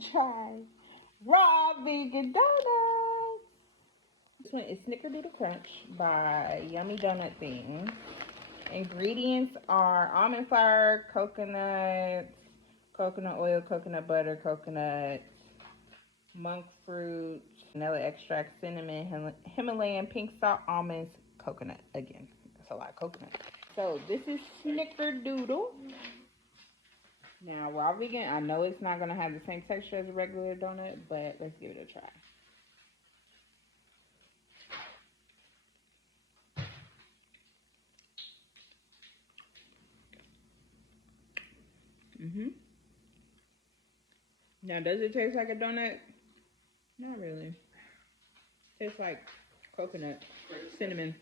to try raw vegan donuts. This one is Snickerdoodle Crunch by Yummy Donut Things. Ingredients are almond flour, coconut oil, coconut butter, coconut, monk fruit, vanilla extract, cinnamon, Himalayan pink salt, almonds, coconut. Again, that's a lot of coconut. So this is Snickerdoodle. Now, raw vegan, I know it's not going to have the same texture as a regular donut, but let's give it a try. Now, does it taste like a donut? Not really. Tastes like coconut, cinnamon.